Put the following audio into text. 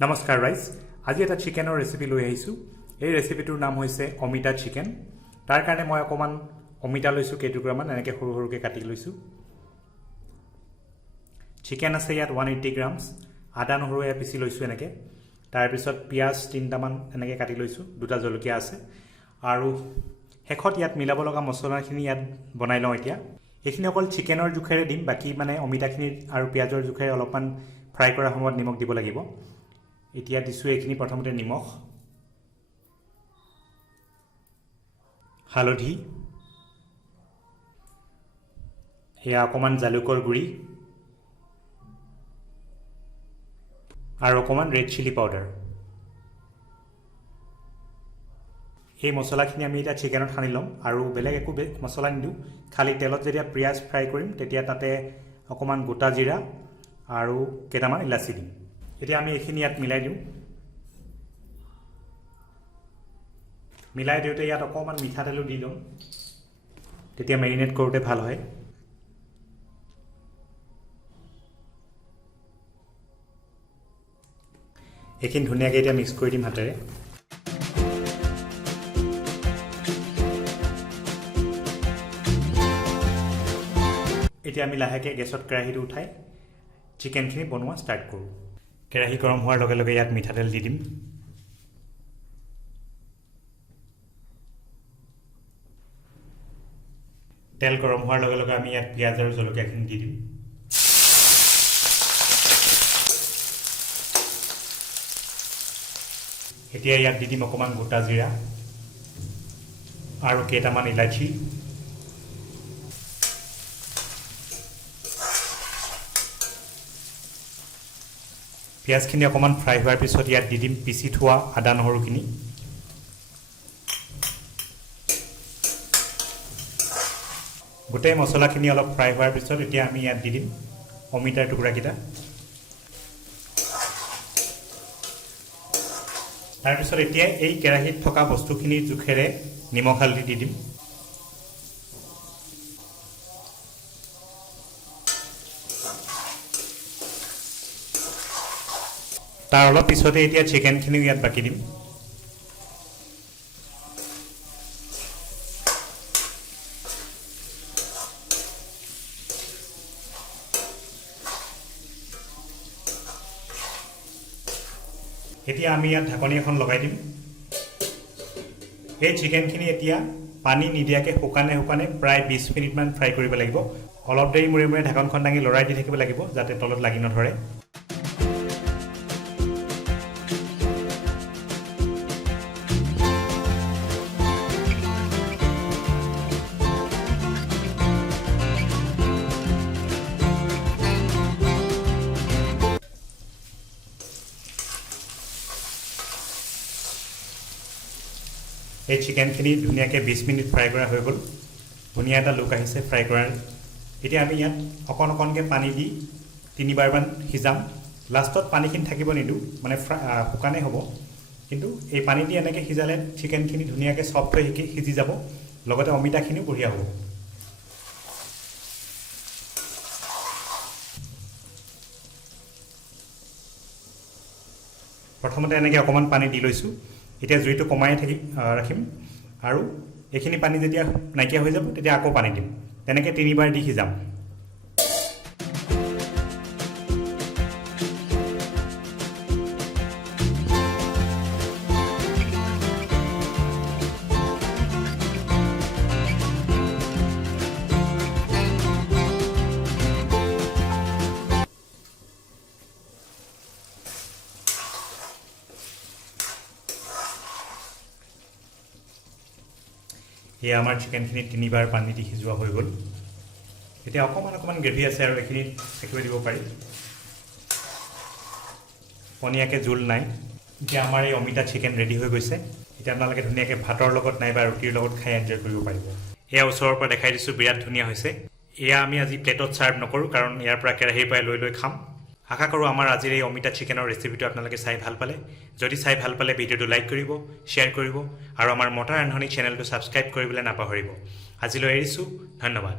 নমস্কাৰ ৰাইজ, আজি এটা চিকেনৰ ৰেচিপি লৈ আহিছোঁ। এই ৰেচিপিটোৰ নাম হৈছে অমিতা চিকেন। তাৰ কাৰণে মই অকণমান অমিতা লৈছোঁ, কেইটুকুৰামান এনেকৈ সৰু সৰুকৈ কাটি লৈছোঁ। চিকেন আছে ইয়াত 180 গ্ৰামছ, আদা নহৰু পিচি লৈছোঁ এনেকৈ। তাৰপিছত পিঁয়াজ 3টামান এনেকৈ কাটি লৈছোঁ, 2টা জলকীয়া আছে। আৰু শেষত ইয়াত মিলাব লগা মছলাখিনি ইয়াত বনাই লওঁ। এতিয়া এইখিনি অকল চিকেনৰ জোখেৰে দিম, বাকী মানে অমিতাখিনি আৰু পিঁয়াজৰ জোখেৰে অলপমান ফ্ৰাই কৰাৰ সময়ত নিমখ দিব লাগিব। এতিয়া দিছোঁ এইখিনি প্ৰথমতে নিমখ, হালধি, এয়া অকণমান জালুকৰ গুড়ি আৰু অকণমান ৰেড চিলি পাউডাৰ। এই মছলাখিনি আমি এতিয়া চিকেনত সানি ল'ম আৰু বেলেগ একো মছলা নিদিওঁ। খালি তেলত যেতিয়া পিঁয়াজ ফ্ৰাই কৰিম তেতিয়া তাতে অকণমান গোটা জিৰা আৰু কেইটামান ইলাচি দিম। এতিয়া আমি এইখিনি ইয়াত মিলাই দিওঁ। মিলাই দিওঁতে ইয়াত অকণমান মিঠাতেলো দি দিওঁ, তেতিয়া মেৰিনেট কৰোঁতে ভাল হয়। এইখিনি ধুনীয়াকৈ এতিয়া মিক্স কৰি দিম হাতেৰে। এতিয়া আমি লাহেকৈ গেছত কেৰাহীটো উঠাই চিকেনখিনি বনোৱা ষ্টাৰ্ট কৰোঁ। কেৰাহী গৰম হোৱাৰ লগে লগে ইয়াত মিঠাতেল দি দিম। তেল গৰম হোৱাৰ লগে লগে আমি ইয়াত পিঁয়াজ আৰু জলকীয়াখিনি দি দিম। এতিয়া ইয়াত দি দিম অকণমান গোটা জিৰা আৰু কেইটামান ইলাচি। পিঁয়াজখিনি অকণমান ফ্ৰাই হোৱাৰ পিছত ইয়াত দি দিম পিচি থোৱা আদা নহৰুখিনি। গোটেই মছলাখিনি অলপ ফ্ৰাই হোৱাৰ পিছত এতিয়া আমি ইয়াত দি দিম অমিতাৰ টুকুৰাকেইটা। তাৰপিছত এতিয়া এই কেৰাহীত থকা বস্তুখিনিৰ জোখেৰে নিমখ হালধি দি দিম। তাৰ অলপ পিছতে এতিয়া চিকেনখিনিও ইয়াত বাকি দিম। এতিয়া আমি ইয়াত ঢাকনি এখন লগাই দিম। এই চিকেনখিনি এতিয়া পানী নিদিয়াকৈ শুকানে প্ৰায় 20 মিনিটমান ফ্ৰাই কৰিব লাগিব। অলপ দেৰি মূৰে মূৰে ঢাকনখন দাঙি লৰাই দি থাকিব লাগিব যাতে তলত লাগি নধৰে। এই চিকেনখিনি ধুনীয়াকৈ 20 মিনিট ফ্ৰাই কৰা হৈ গ'ল। ধুনীয়া এটা লুক আহিছে ফ্ৰাই কৰাৰ। এতিয়া আমি ইয়াত অকণকৈ পানী দি 3বাৰমান সিজাম। লাষ্টত পানীখিনি থাকিব নিদিওঁ, মানে শুকানেই হ'ব। কিন্তু এই পানী দি এনেকৈ সিজালে চিকেনখিনি ধুনীয়াকৈ চফ্ট হৈ সিজি যাব, লগতে অমিতাখিনিও বঢ়িয়া হ'ব। প্ৰথমতে এনেকৈ অকণমান পানী দি লৈছোঁ। এতিয়া জুইটো কমাই ৰাখিম আৰু এইখিনি পানী যেতিয়া নাইকিয়া হৈ যাব তেতিয়া আকৌ পানী দিম। তেনেকৈ 3বাৰ দি সিজাম। এয়া আমাৰ চিকেনখিনি 3বাৰ পানী দি সিজোৱা হৈ গ'ল। এতিয়া অকণমান গ্ৰেভি আছে আৰু এইখিনি একেবাৰে দিব পাৰি। পনীয়াকৈ জোল নাই। এতিয়া আমাৰ এই অমিতা চিকেন ৰেডি হৈ গৈছে। এতিয়া আপোনালোকে ধুনীয়াকৈ ভাতৰ লগত নাইবা ৰুটিৰ লগত খাই এনজয় কৰিব পাৰিব। এয়া ওচৰৰ পৰা দেখাই দিছোঁ, বিৰাট ধুনীয়া হৈছে। এয়া আমি আজি প্লেটত ছাৰ্ভ নকৰোঁ, কাৰণ ইয়াৰ পৰা কেৰাহীৰ পৰাই লৈ খাম। আশা কৰোঁ আমাৰ আজিৰ এই অমিতা চিকেনৰ ৰেচিপিটো আপোনালোকে চাই ভাল পালে। যদি চাই ভাল পালে ভিডিঅ'টো লাইক কৰিব, শ্বেয়াৰ কৰিব আৰু আমাৰ মতা ৰান্ধনি চেনেলটো ছাবস্ক্ৰাইব কৰিবলৈ নাপাহৰিব। আজিলৈ এৰিছোঁ, ধন্যবাদ।